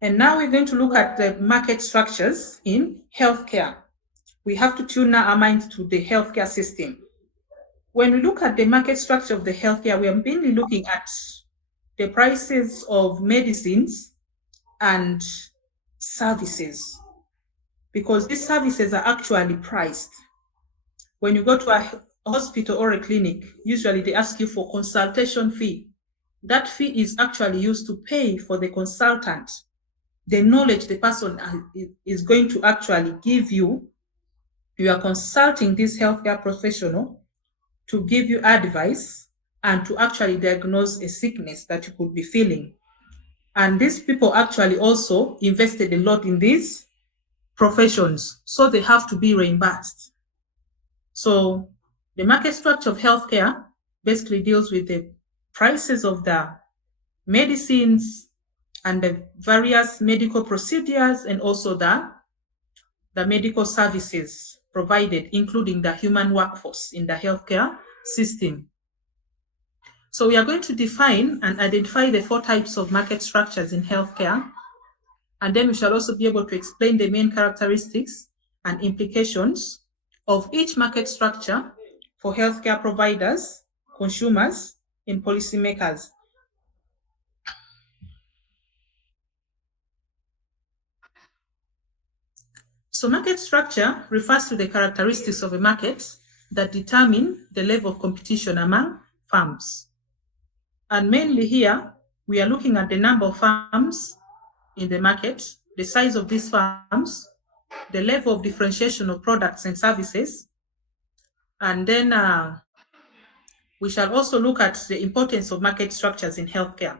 And now we're going to look at the market structures in healthcare. We have to tune our minds to the healthcare system. When we look at the market structure of the healthcare, we are mainly looking at the prices of medicines and services, because these services are actually priced. When you go to a hospital or a clinic, usually they ask you for consultation fee. That fee is actually used to pay for the consultant, the knowledge the person is going to actually give you. You are consulting this healthcare professional to give you advice and to actually diagnose a sickness that you could be feeling. And these people actually also invested a lot in these professions, so they have to be reimbursed. So the market structure of healthcare basically deals with the prices of the medicines and the various medical procedures, and also the medical services provided, including the human workforce in the healthcare system. So we are going to define and identify the 4 types of market structures in healthcare, and then we shall also be able to explain the main characteristics and implications of each market structure for healthcare providers, consumers, and policymakers. So market structure refers to the characteristics of a market that determine the level of competition among firms. And mainly here, we are looking at the number of firms in the market, the size of these firms, the level of differentiation of products and services, and then we shall also look at the importance of market structures in healthcare.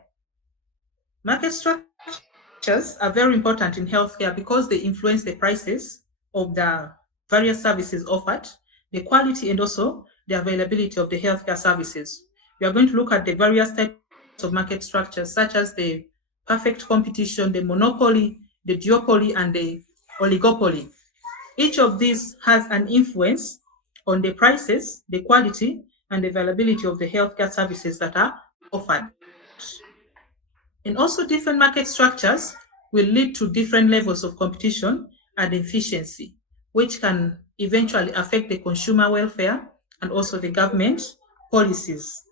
Market structures are very important in healthcare because they influence the prices of the various services offered, the quality, and also the availability of the healthcare services. We are going to look at the various types of market structures, such as the perfect competition, the monopoly, the duopoly, and the oligopoly. Each of these has an influence on the prices, the quality, and the availability of the healthcare services that are offered. And also, different market structures will lead to different levels of competition and efficiency, which can eventually affect the consumer welfare and also the government policies.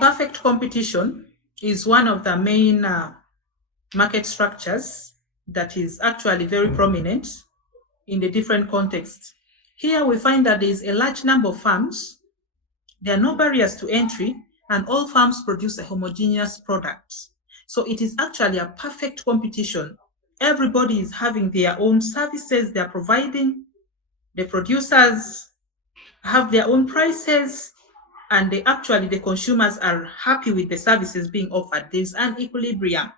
Perfect competition is one of the main market structures that is actually very prominent in the different contexts. Here we find that there is a large number of firms, there are no barriers to entry, and all firms produce a homogeneous product. So it is actually a perfect competition. Everybody is having their own services they're providing. The producers have their own prices, and the consumers are happy with the services being offered. There's an equilibrium.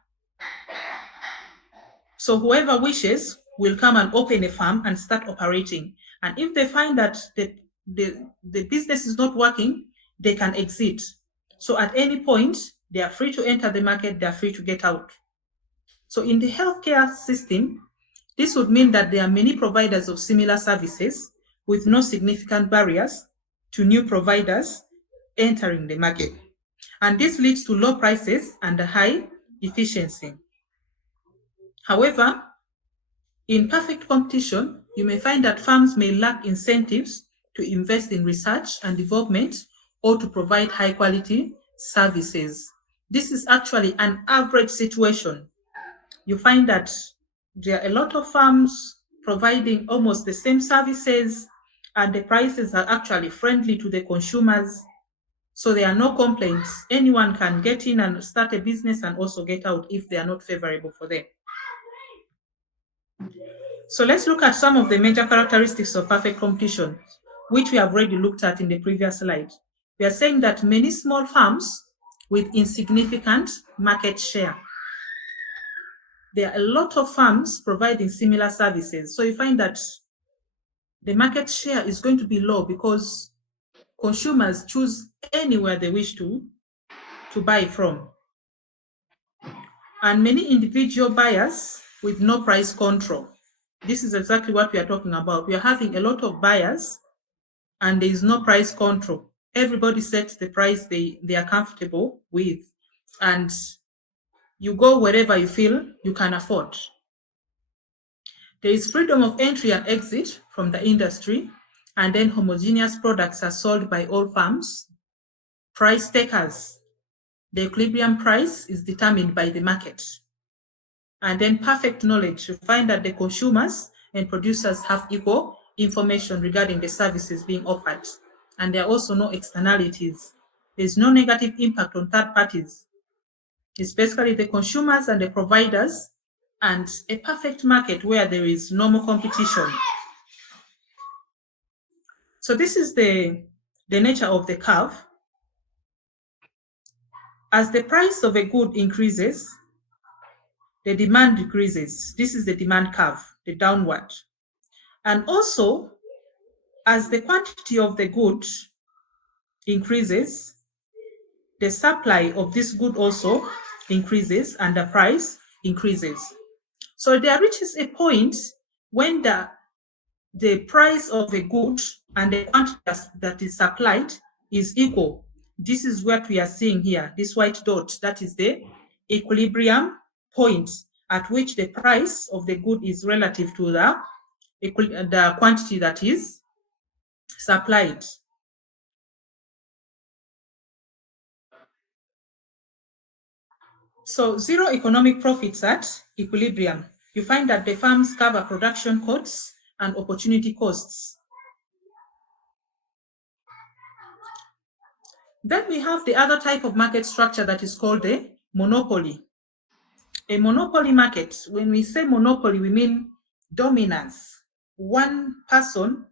So whoever wishes will come and open a farm and start operating. And if they find that the business is not working, they can exit. So at any point, they are free to enter the market, they are free to get out. So in the healthcare system, this would mean that there are many providers of similar services with no significant barriers to new providers entering the market. And this leads to low prices and a high efficiency. However, in perfect competition, you may find that firms may lack incentives to invest in research and development or to provide high quality services. This is actually an average situation. You find that there are a lot of firms providing almost the same services, and the prices are actually friendly to the consumers. So there are no complaints. Anyone can get in and start a business and also get out if they are not favorable for them. So let's look at some of the major characteristics of perfect competition, which we have already looked at in the previous slide. We are saying that many small firms with insignificant market share. There are a lot of firms providing similar services. So you find that the market share is going to be low because consumers choose anywhere they wish to buy from. And many individual buyers with no price control. This is exactly what we are talking about. We are having a lot of buyers and there is no price control. Everybody sets the price they are comfortable with. And You go wherever you feel you can afford. There is freedom of entry and exit from the industry, and then homogeneous products are sold by all firms. Price takers. The equilibrium price is determined by the market. And then perfect knowledge. You find that the consumers and producers have equal information regarding the services being offered. And there are also no externalities. There's no negative impact on third parties. It's basically the consumers and the providers, and a perfect market where there is normal competition. So this is the nature of the curve. As the price of a good increases, the demand decreases. This is the demand curve, the downward. And also, as the quantity of the good increases, the supply of this good also increases and the price increases. So there reaches a point when the price of a good and the quantity that is supplied is equal. This is what we are seeing here, this white dot, that is the equilibrium point at which the price of the good is relative to the quantity that is supplied. So zero economic profits at equilibrium. You find that the firms cover production costs and opportunity costs. Then we have the other type of market structure that is called a monopoly. A monopoly market, when we say monopoly, we mean dominance. One person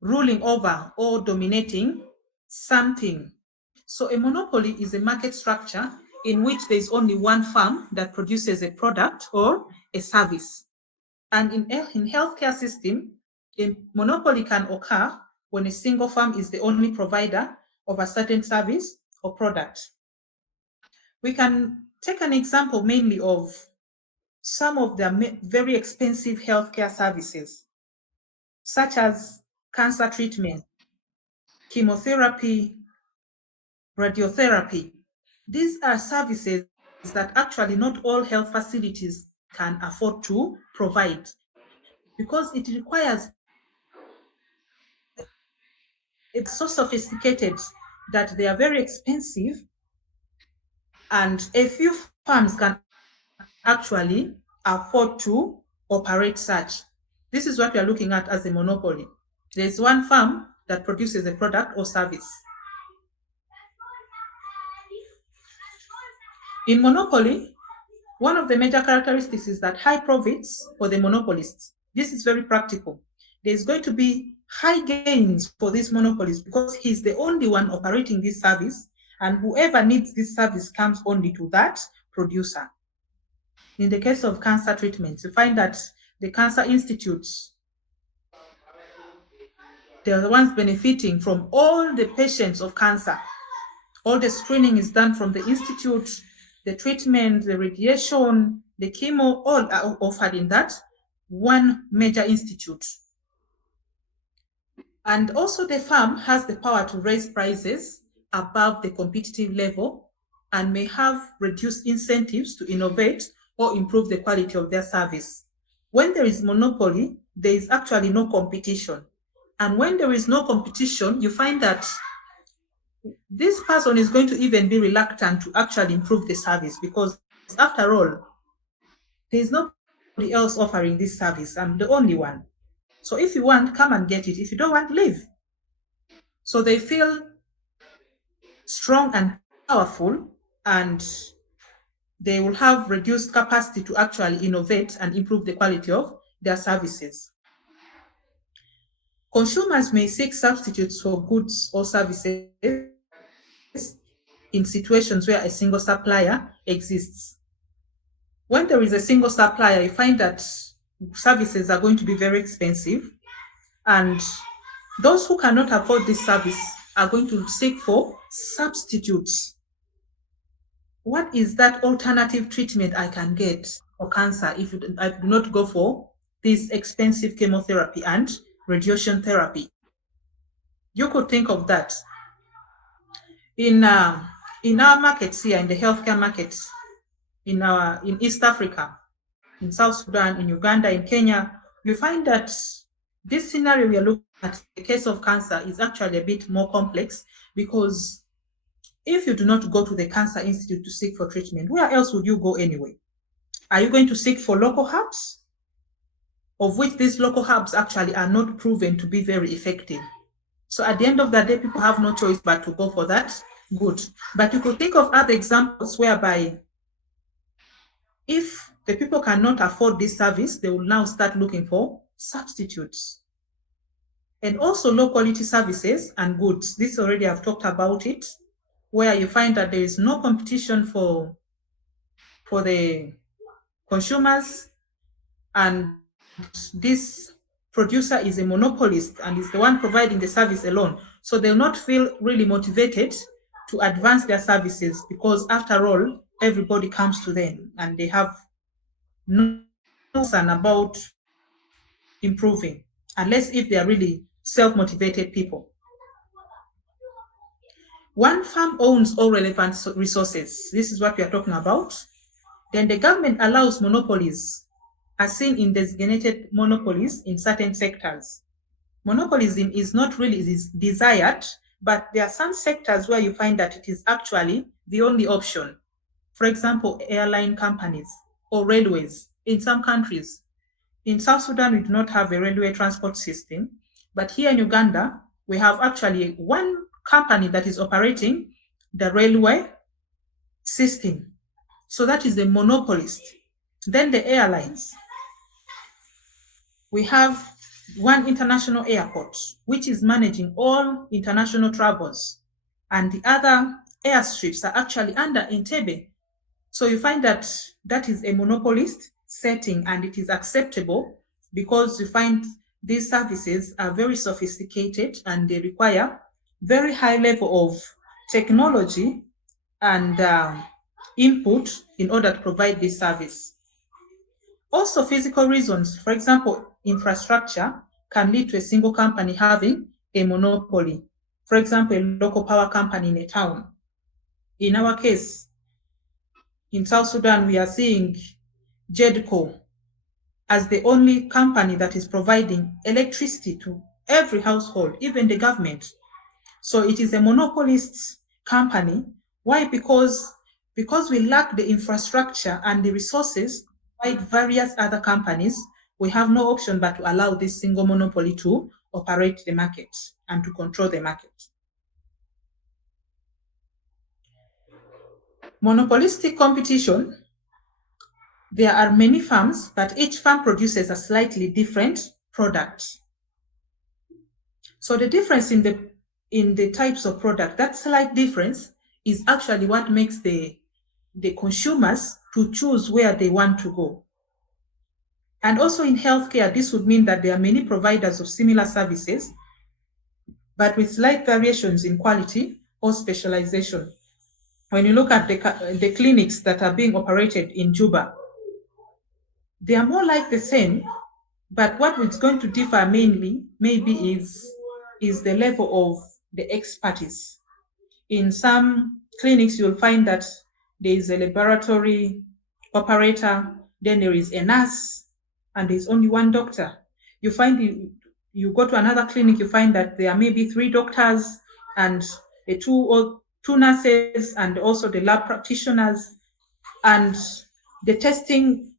ruling over or dominating something. So a monopoly is a market structure in which there is only one firm that produces a product or a service. And in healthcare system, a monopoly can occur when a single firm is the only provider of a certain service or product. We can take an example mainly of some of the very expensive healthcare services, such as cancer treatment, chemotherapy, radiotherapy. These are services that actually not all health facilities can afford to provide because it requires it's so sophisticated that they are very expensive, and a few firms can actually afford to operate such. This is what we are looking at as a monopoly. There's one firm that produces a product or service. In monopoly, one of the major characteristics is that high profits for the monopolists. This is very practical. There's going to be high gains for these monopolists because he's the only one operating this service, and whoever needs this service comes only to that producer. In the case of cancer treatments, you find that the cancer institutes, they're the ones benefiting from all the patients of cancer. All the screening is done from the institute, the treatment, the radiation, the chemo, all are offered in that one major institute. And also the firm has the power to raise prices above the competitive level and may have reduced incentives to innovate or improve the quality of their service. When there is monopoly, there is actually no competition. And when there is no competition, you find that this person is going to even be reluctant to actually improve the service because, after all, there is nobody else offering this service. I'm the only one. So if you want, come and get it. If you don't want, leave. So they feel strong and powerful, and they will have reduced capacity to actually innovate and improve the quality of their services. Consumers may seek substitutes for goods or services in situations where a single supplier exists. When there is a single supplier, you find that services are going to be very expensive, and those who cannot afford this service are going to seek for substitutes. What is that alternative treatment I can get for cancer if I do not go for this expensive chemotherapy and radiation therapy? You could think of that. In our markets here, in the healthcare markets, in East Africa, in South Sudan, in Uganda, in Kenya, you find that this scenario we are looking at, the case of cancer, is actually a bit more complex, because if you do not go to the Cancer Institute to seek for treatment, where else would you go anyway? Are you going to seek for local herbs, of which these local herbs actually are not proven to be very effective? So at the end of the day, people have no choice but to go for that. Good. But you could think of other examples whereby if the people cannot afford this service, they will now start looking for substitutes. And also low quality services and goods. This already I've talked about it, where you find that there is no competition for the consumers, and this producer is a monopolist and is the one providing the service alone. So they'll not feel really motivated to advance their services, because after all, everybody comes to them and they have no concern about improving, unless if they are really self-motivated people. One farm owns all relevant resources. This is what we are talking about. Then the government allows monopolies, as seen in designated monopolies in certain sectors. Monopolism is not really desired, but there are some sectors where you find that it is actually the only option. For example, airline companies or railways in some countries. In South Sudan, we do not have a railway transport system, but here in Uganda, we have actually one company that is operating the railway system. So that is the monopolist. Then the airlines. We have one international airport, which is managing all international travels, and the other airstrips are actually under Entebbe. So you find that that is a monopolist setting, and it is acceptable because you find these services are very sophisticated and they require very high level of technology and input in order to provide this service. Also, physical reasons, for example, infrastructure can lead to a single company having a monopoly. For example, a local power company in a town. In our case, in South Sudan, we are seeing JEDCO as the only company that is providing electricity to every household, even the government. So it is a monopolist company. Why? Because we lack the infrastructure and the resources by various other companies, we have no option but to allow this single monopoly to operate the market and to control the market. Monopolistic competition, there are many farms, but each farm produces a slightly different product. So the difference in the types of product, that slight difference is actually what makes the consumers to choose where they want to go. And also in healthcare, this would mean that there are many providers of similar services, but with slight variations in quality or specialization. When you look at the clinics that are being operated in Juba, they are more like the same, but what is going to differ mainly maybe is the level of the expertise. In some clinics, you'll find that there is a laboratory operator, then there is a nurse, and there's only one doctor. You find you go to another clinic, you find that there are maybe 3 doctors and two nurses, and also the lab practitioners, and the testing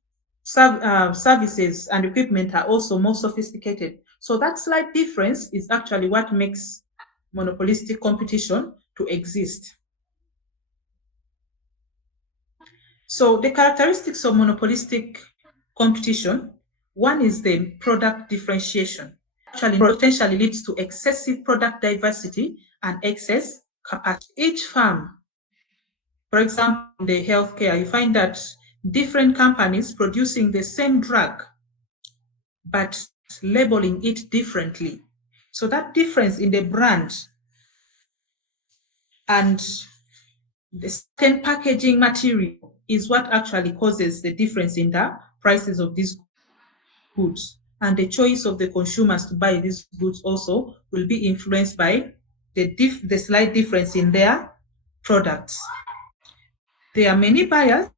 services and equipment are also more sophisticated. So that slight difference is actually what makes monopolistic competition to exist. So the characteristics of monopolistic competition, one is the product differentiation. Actually, potentially leads to excessive product diversity and excess capacity. Each farm, for example, in the healthcare, you find that different companies producing the same drug, but labeling it differently. So that difference in the brand and the second packaging material is what actually causes the difference in the prices of these goods. And the choice of the consumers to buy these goods also will be influenced by the slight difference in their products. There are many buyers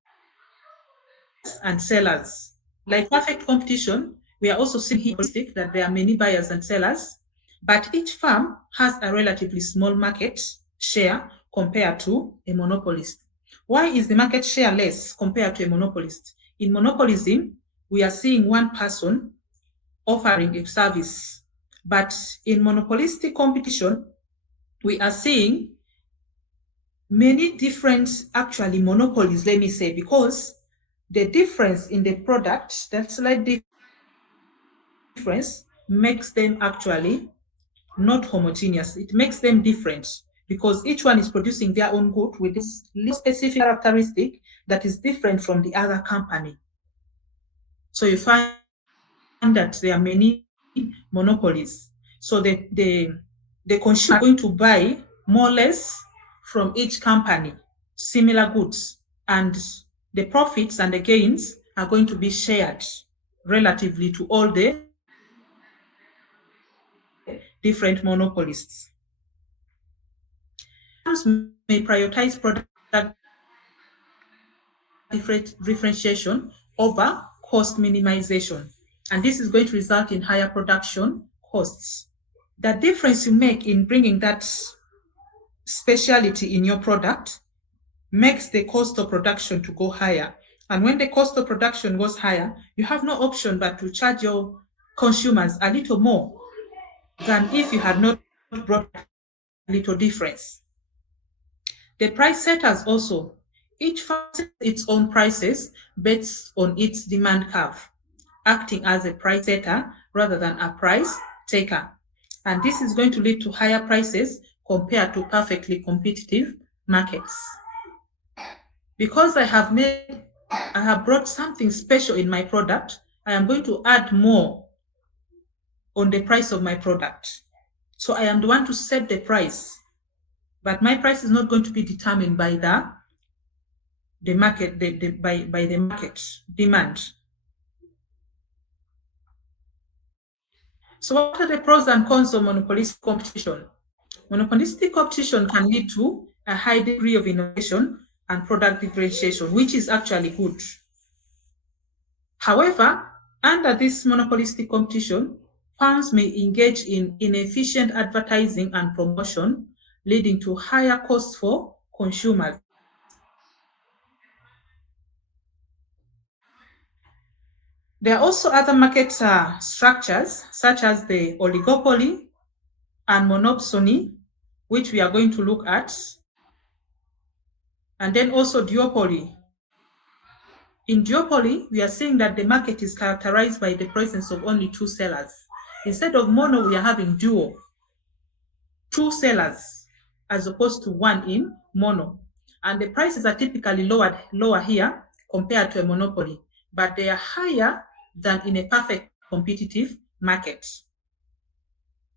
and sellers. Like perfect competition, we are also seeing here that there are many buyers and sellers, but each firm has a relatively small market share compared to a monopolist. Why is the market share less compared to a monopolist? In monopolism, we are seeing one person offering a service, but in monopolistic competition, we are seeing many different actually monopolies, let me say, because the difference in the product, that slight difference, makes them actually not homogeneous. It makes them different because each one is producing their own good with this little specific characteristic that is different from the other company. So you find that there are many monopolies. So the consumer are going to buy more or less from each company, similar goods, and the profits and the gains are going to be shared relatively to all the different monopolists. Firms may prioritize product differentiation over cost minimization, and this is going to result in higher production costs. The difference you make in bringing that specialty in your product makes the cost of production to go higher. And when the cost of production goes higher, you have no option but to charge your consumers a little more than if you had not brought a little difference. The price setters also, each firm sets its own prices based on its demand curve, acting as a price setter rather than a price taker. And this is going to lead to higher prices compared to perfectly competitive markets. Because I have brought something special in my product, I am going to add more on the price of my product. So I am the one to set the price, but my price is not going to be determined by the market, by the market demand. So what are the pros and cons of monopolistic competition? Monopolistic competition can lead to a high degree of innovation and product differentiation, which is actually good. However, under this monopolistic competition, firms may engage in inefficient advertising and promotion, leading to higher costs for consumers. There are also other market structures, such as the oligopoly and monopsony, which we are going to look at, and then also duopoly. In duopoly, we are seeing that the market is characterized by the presence of only two sellers. Instead of mono, we are having duo, two sellers, as opposed to one in mono. And the prices are typically lower here compared to a monopoly, but they are higher than in a perfect competitive market.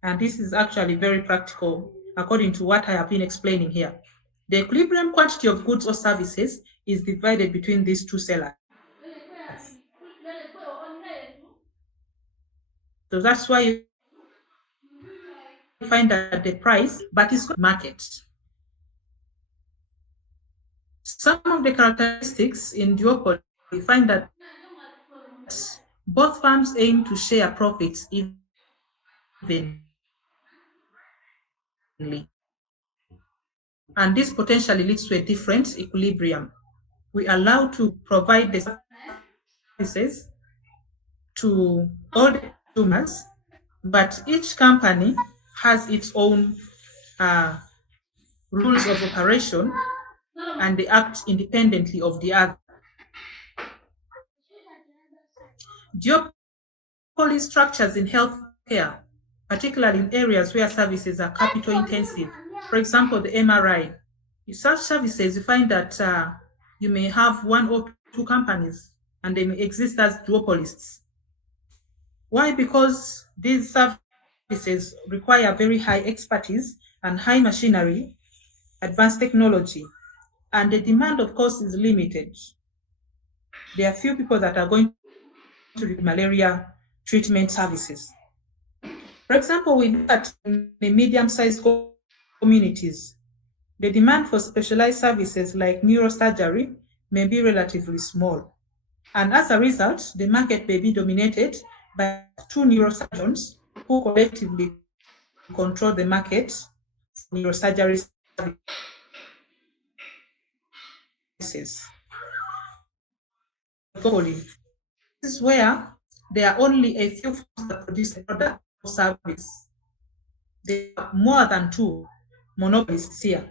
And this is actually very practical according to what I have been explaining here. The equilibrium quantity of goods or services is divided between these two sellers. So that's why you find that the price, but it's market. Some of the characteristics in duopoly, we find that both firms aim to share profits evenly. And this potentially leads to a different equilibrium. We are allowed to provide the services to all the consumers, but each company has its own rules of operation and they act independently of the other. Duopoly structures in healthcare, particularly in areas where services are capital intensive, for example, the MRI. In such services, you find that you may have one or two companies and they may exist as duopolists. Why? Because these services require very high expertise and high machinery, advanced technology, and the demand, of course, is limited. There are few people that are going to the malaria treatment services. For example, we look at the medium-sized communities. The demand for specialized services like neurosurgery may be relatively small. And as a result, the market may be dominated by two neurosurgeons who collectively control the market for neurosurgery services. This is where there are only a few firms that produce a product or service. There are more than two monopolists here.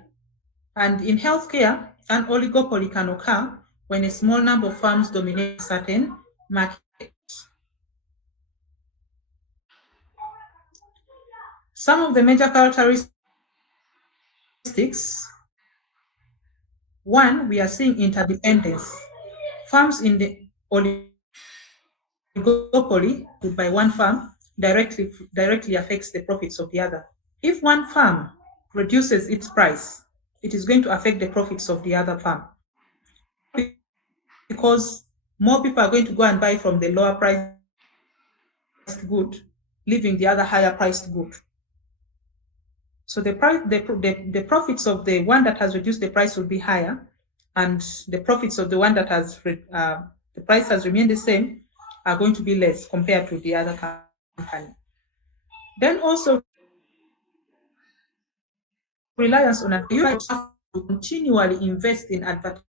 And in healthcare, an oligopoly can occur when a small number of firms dominate a certain market. Some of the major characteristics: one, we are seeing interdependence. Firms in the oligopoly by one firm directly affects the profits of the other. If one firm reduces its price, it is going to affect the profits of the other firm, because more people are going to go and buy from the lower priced good, leaving the other higher priced good. So the profits of the one that has reduced the price will be higher, and the profits of the one that has the price has remained the same are going to be less compared to the other company. Then also reliance on you have to continually invest in advertising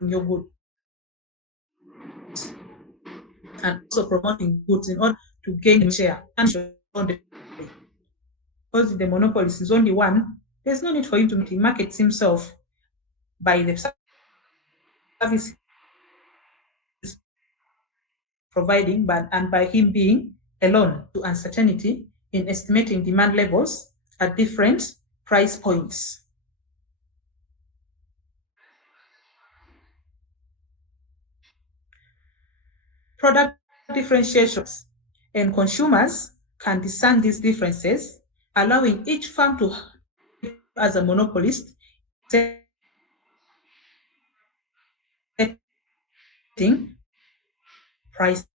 your goods and also promoting goods in order to gain share. And because the monopolist is only one, there's no need for him to market himself by the service providing, and by him being alone to uncertainty in estimating demand levels at different price points. Product differentiations, and consumers can discern these differences, allowing each firm to, as a monopolist, setting prices.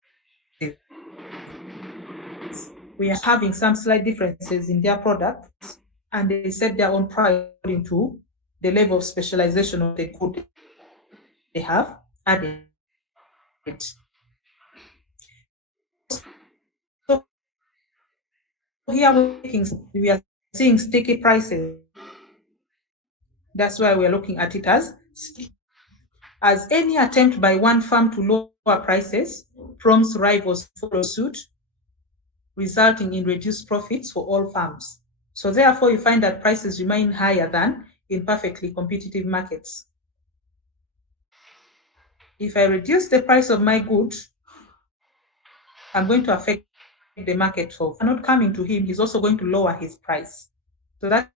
We are having some slight differences in their products, and they set their own price according to the level of specialization of the good they have added. So here we are seeing sticky prices. That's why we are looking at it as sticky. As any attempt by one firm to lower prices prompts rivals to follow suit, resulting in reduced profits for all firms. So therefore, you find that prices remain higher than in perfectly competitive markets. If I reduce the price of my good, I'm going to affect the market. For not coming to him, he's also going to lower his price. So that's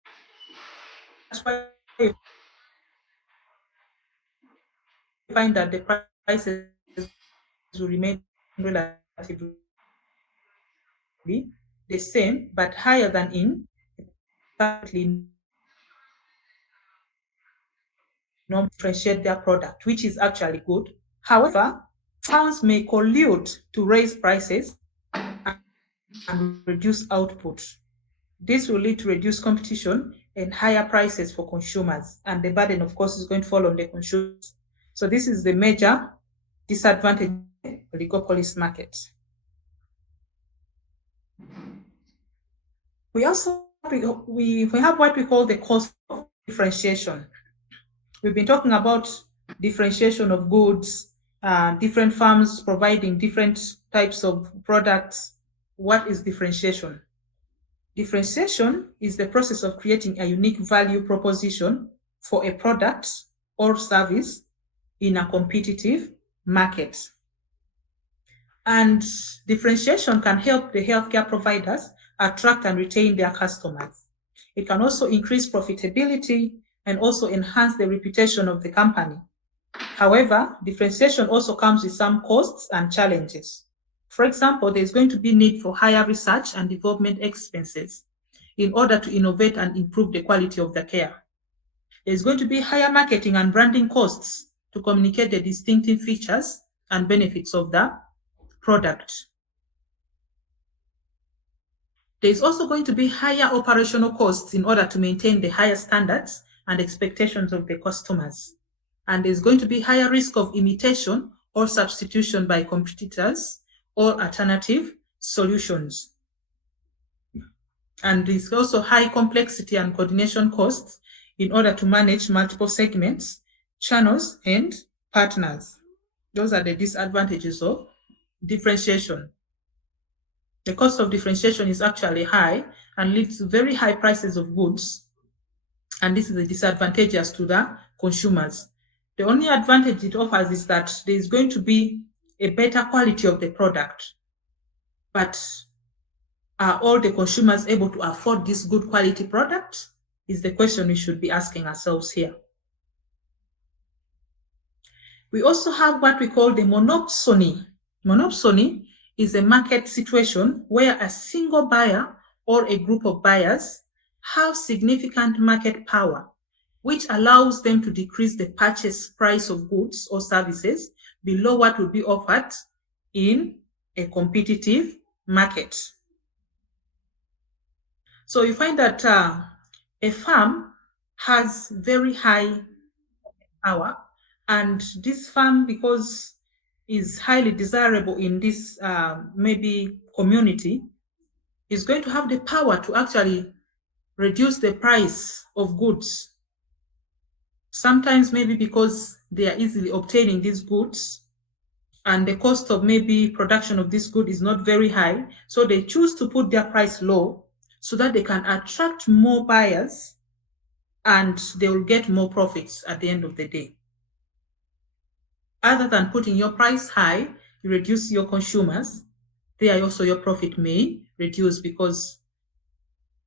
why you find that the prices will remain relatively the same, but higher than in perfectly non-differentiate their product, which is actually good. However, firms may collude to raise prices and reduce output. This will lead to reduced competition and higher prices for consumers, and the burden, of course, is going to fall on the consumers. So this is the major disadvantage of the oligopoly market. We also we have what we call the cost of differentiation. We've been talking about differentiation of goods, different firms providing different types of products. What is differentiation? Differentiation is the process of creating a unique value proposition for a product or service in a competitive market. And differentiation can help the healthcare providers attract and retain their customers. It can also increase profitability and also enhance the reputation of the company. However, differentiation also comes with some costs and challenges. For example, there's going to be need for higher research and development expenses in order to innovate and improve the quality of the care. There's going to be higher marketing and branding costs to communicate the distinctive features and benefits of the product. There's also going to be higher operational costs in order to maintain the higher standards and expectations of the customers. and there's going to be higher risk of imitation or substitution by competitors or alternative solutions. And there's also high complexity and coordination costs in order to manage multiple segments, channels, and partners. Those are the disadvantages of differentiation. The cost of differentiation is actually high and leads to very high prices of goods. And this is disadvantageous to the consumers. The only advantage it offers is that there is going to be a better quality of the product. But are all the consumers able to afford this good quality product? Is the question we should be asking ourselves here. We also have what we call the monopsony. Monopsony is a market situation where a single buyer or a group of buyers have significant market power, which allows them to decrease the purchase price of goods or services below what would be offered in a competitive market. So you find that a firm has very high power, and this firm, because is highly desirable in this maybe community, is going to have the power to actually reduce the price of goods. Sometimes maybe because they are easily obtaining these goods and the cost of maybe production of this good is not very high, so they choose to put their price low so that they can attract more buyers and they will get more profits at the end of the day. Other than putting your price high, you reduce your consumers, there also your profit may reduce because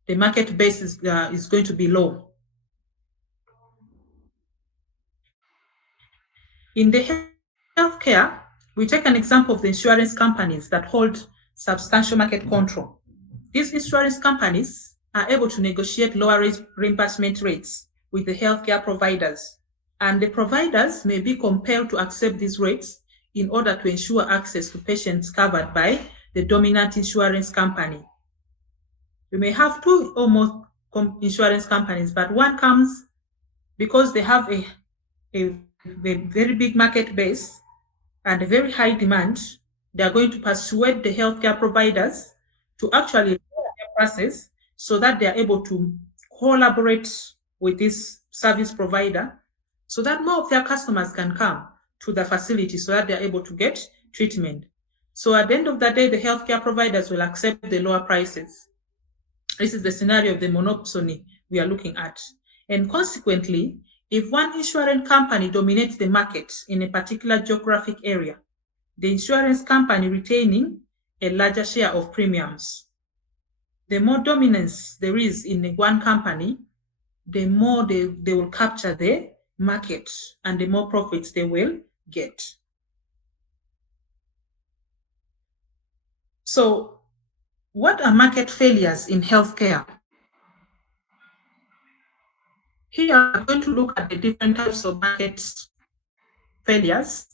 the market base is going to be low. In the healthcare, we take an example of the insurance companies that hold substantial market control. These insurance companies are able to negotiate lower reimbursement rates with the healthcare providers, and the providers may be compelled to accept these rates in order to ensure access to patients covered by the dominant insurance company. You may have two or more insurance companies, but one comes because they have a very big market base and a very high demand. They are going to persuade the healthcare providers to actually lower their prices so that they are able to collaborate with this service provider so that more of their customers can come to the facility so that they are able to get treatment. So at the end of the day, the healthcare providers will accept the lower prices. This is the scenario of the monopsony we are looking at. And consequently, if one insurance company dominates the market in a particular geographic area, the insurance company retaining a larger share of premiums. The more dominance there is in one company, the more they will capture the market and the more profits they will get. So, what are market failures in healthcare? Here, I'm going to look at the different types of market failures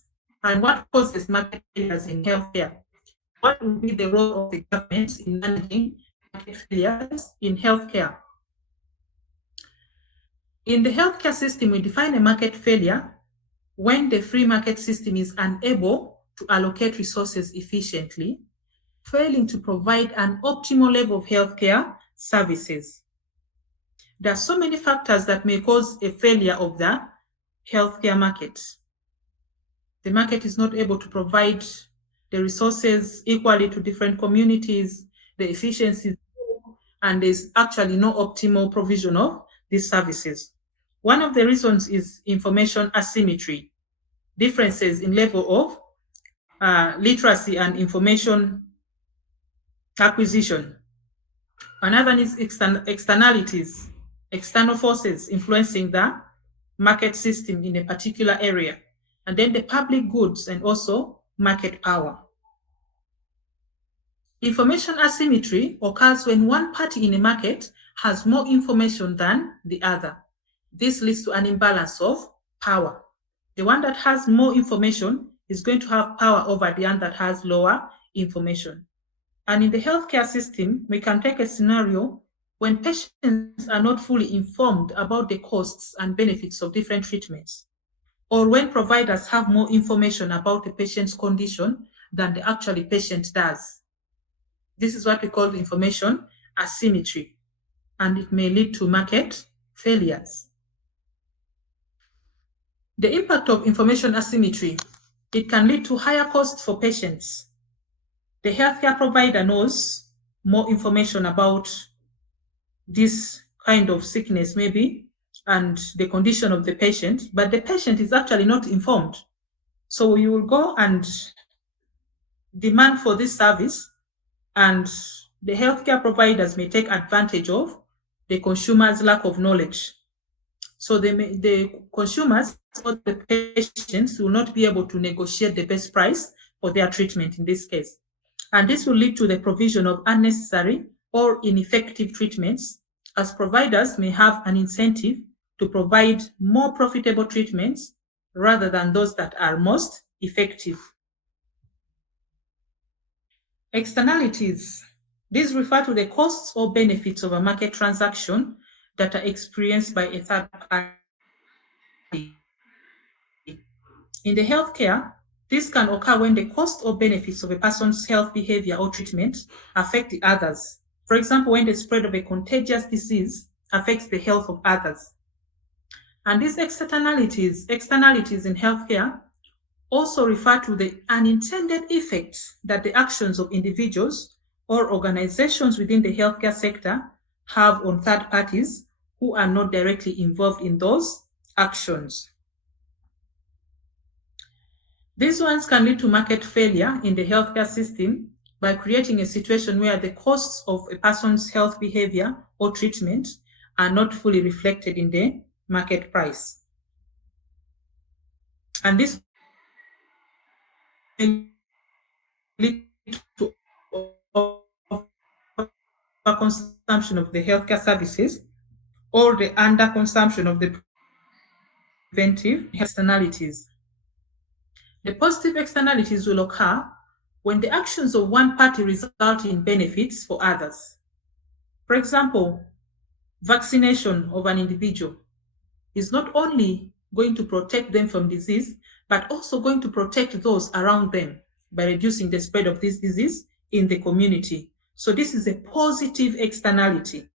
and what causes market failures in healthcare. What will be the role of the government in managing market failures in healthcare? In the healthcare system, we define a market failure when the free market system is unable to allocate resources efficiently, failing to provide an optimal level of healthcare services. There are so many factors that may cause a failure of the healthcare market. The market is not able to provide the resources equally to different communities, the efficiency is low, and there's actually no optimal provision of these services. One of the reasons is information asymmetry, differences in level of literacy and information acquisition. Another is externalities, external forces influencing the market system in a particular area, and then the public goods and also market power. Information asymmetry occurs when one party in a market has more information than the other. This leads to an imbalance of power. The one that has more information is going to have power over the one that has lower information. And in the healthcare system, we can take a scenario when patients are not fully informed about the costs and benefits of different treatments. or when providers have more information about the patient's condition than the actual patient does. This is what we call information asymmetry, and it may lead to market failures. The impact of information asymmetry, it can lead to higher costs for patients. The healthcare provider knows more information about this kind of sickness maybe and the condition of the patient, but the patient is actually not informed. So you will go and demand for this service, and the healthcare providers may take advantage of the consumer's lack of knowledge. So the consumers or the patients will not be able to negotiate the best price for their treatment in this case. And this will lead to the provision of unnecessary or ineffective treatments, as providers may have an incentive to provide more profitable treatments rather than those that are most effective. Externalities. These refer to the costs or benefits of a market transaction that are experienced by a third party. In the healthcare, this can occur when the cost or benefits of a person's health behavior or treatment affect the others. For example, when the spread of a contagious disease affects the health of others. And these externalities in healthcare also refer to the unintended effects that the actions of individuals or organizations within the healthcare sector have on third parties who are not directly involved in those actions. These ones can lead to market failure in the healthcare system by creating a situation where the costs of a person's health behavior or treatment are not fully reflected in the market price. And this will lead to overconsumption of the healthcare services or the underconsumption of the preventive externalities. The positive externalities will occur when the actions of one party result in benefits for others. For example, vaccination of an individual is not only going to protect them from disease, but also going to protect those around them by reducing the spread of this disease in the community. So this is a positive externality.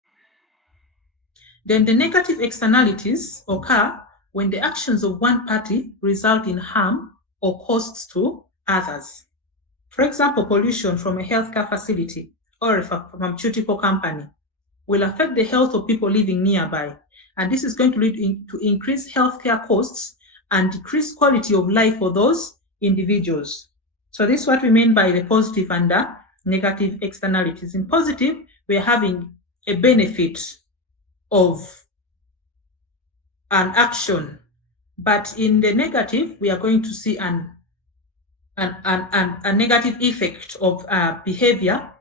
Then the negative externalities occur when the actions of one party result in harm or costs to others. For example, pollution from a healthcare facility or a pharmaceutical company will affect the health of people living nearby. And this is going to lead to increased healthcare costs and decreased quality of life for those individuals. So this is what we mean by the positive and the negative externalities. In positive, we are having a benefit of an action, but in the negative, we are going to see a negative effect of behavior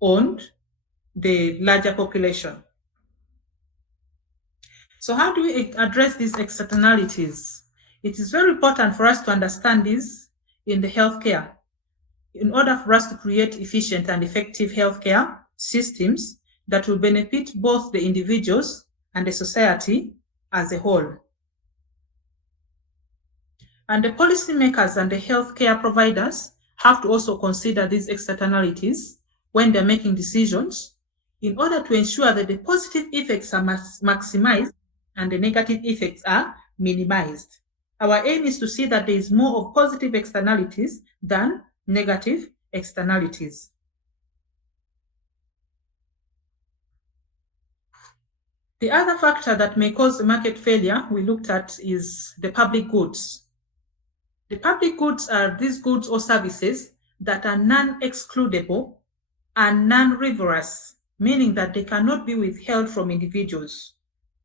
on the larger population. So how do we address these externalities? It is very important for us to understand this in the healthcare in order for us to create efficient and effective healthcare systems that will benefit both the individuals and the society as a whole. And the policymakers and the healthcare providers have to also consider these externalities when they're making decisions in order to ensure that the positive effects are maximized and the negative effects are minimized. Our aim is to see that there is more of positive externalities than negative externalities. The other factor that may cause market failure we looked at is the public goods. The public goods are these goods or services that are non-excludable and non-rigorous, meaning that they cannot be withheld from individuals.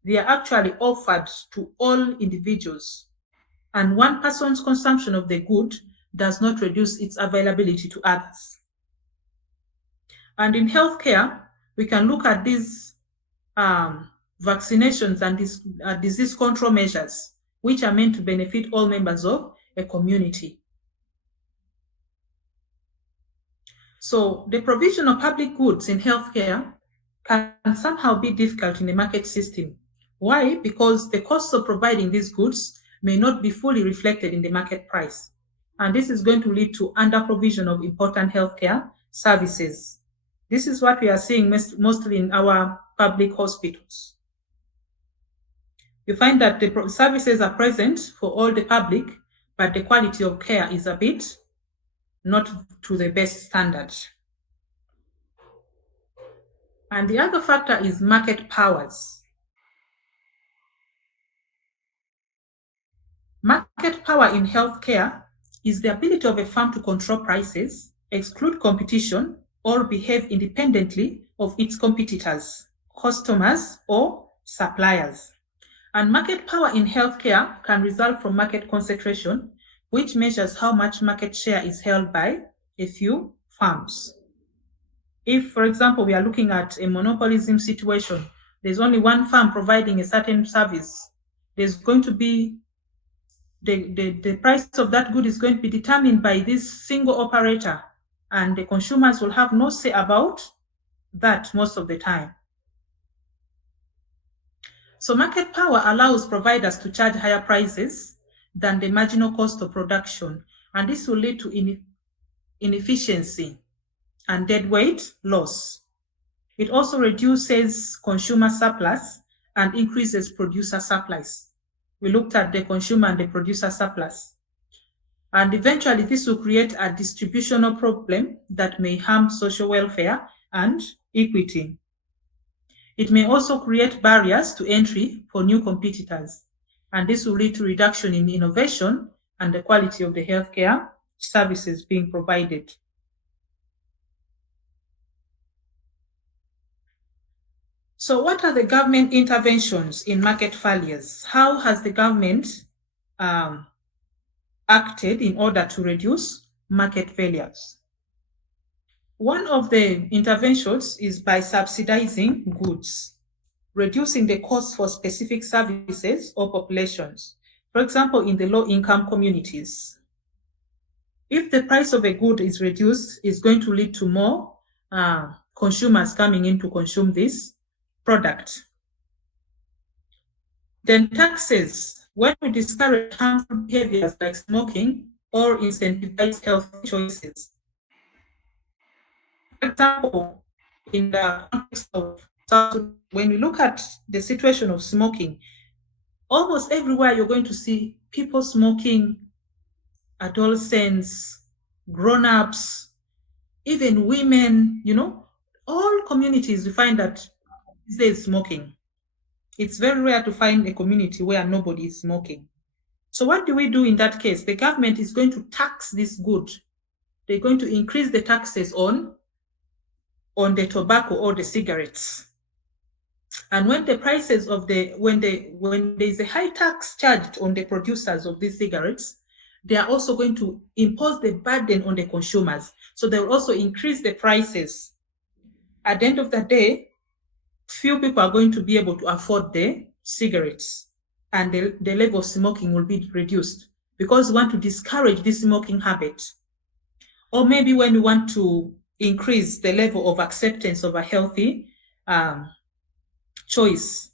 They are actually offered to all individuals, and one person's consumption of the good does not reduce its availability to others. And in healthcare, we can look at these vaccinations and these disease control measures, which are meant to benefit all members of a community. So the provision of public goods in healthcare can somehow be difficult in the market system. Why? Because the costs of providing these goods may not be fully reflected in the market price. And this is going to lead to under-provision of important healthcare services. This is what we are seeing mostly in our public hospitals. You find that the services are present for all the public, but the quality of care is a bit not to the best standard. And the other factor is market powers. Market power in healthcare is the ability of a firm to control prices, exclude competition, or behave independently of its competitors, customers, or suppliers. And market power in healthcare can result from market concentration, which measures how much market share is held by a few firms. If, for example, we are looking at a monopolism situation, there's only one firm providing a certain service, there's going to be the price of that good is going to be determined by this single operator, and the consumers will have no say about that most of the time. So market power allows providers to charge higher prices than the marginal cost of production, and this will lead to inefficiency and deadweight loss. It also reduces consumer surplus and increases producer surplus. We looked at the consumer and the producer surplus. And eventually, this will create a distributional problem that may harm social welfare and equity. It may also create barriers to entry for new competitors, and this will lead to reduction in innovation and the quality of the healthcare services being provided. So what are the government interventions in market failures? How has the government acted in order to reduce market failures? One of the interventions is by subsidizing goods, reducing the cost for specific services or populations. For example, in the low-income communities, if the price of a good is reduced, it's going to lead to more consumers coming in to consume this product. Then taxes, when we discourage harmful behaviors like smoking or incentivize health choices. For example, in the context of when we look at the situation of smoking, almost everywhere you're going to see people smoking, adolescents, grown-ups, even women, all communities, you find that there's smoking. It's very rare to find a community where nobody is smoking. So what do we do in that case? The government is going to tax this good. They're going to increase the taxes on the tobacco or the cigarettes. And when the prices of when there's a high tax charged on the producers of these cigarettes, they are also going to impose the burden on the consumers. So they will also increase the prices. At the end of the day, few people are going to be able to afford the cigarettes, and the level of smoking will be reduced because we want to discourage this smoking habit. Or maybe when we want to increase the level of acceptance of a healthy choice,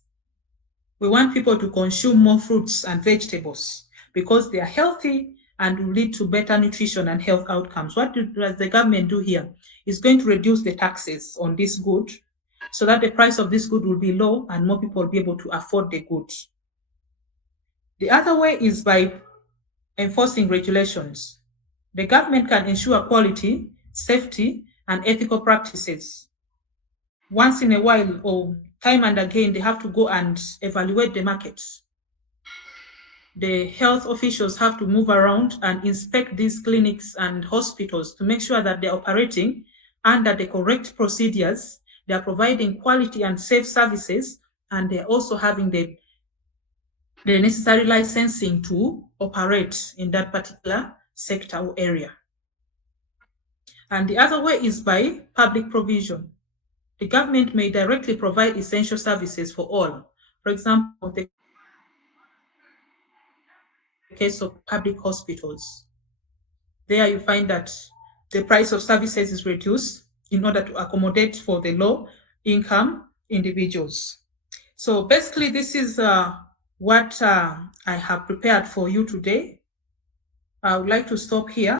we want people to consume more fruits and vegetables because they are healthy and will lead to better nutrition and health outcomes. What does the government do here? It's going to reduce the taxes on this good so that the price of this good will be low and more people will be able to afford the good. The other way is by enforcing regulations. The government can ensure quality, safety, and ethical practices. Once in a while, or time and again, they have to go and evaluate the market. The health officials have to move around and inspect these clinics and hospitals to make sure that they're operating under the correct procedures, they're providing quality and safe services, and they're also having the necessary licensing to operate in that particular sector or area. And the other way is by public provision. The government may directly provide essential services for all. For example, the case of public hospitals. There you find that the price of services is reduced in order to accommodate for the low income individuals. So basically, this is what I have prepared for you today. I would like to stop here.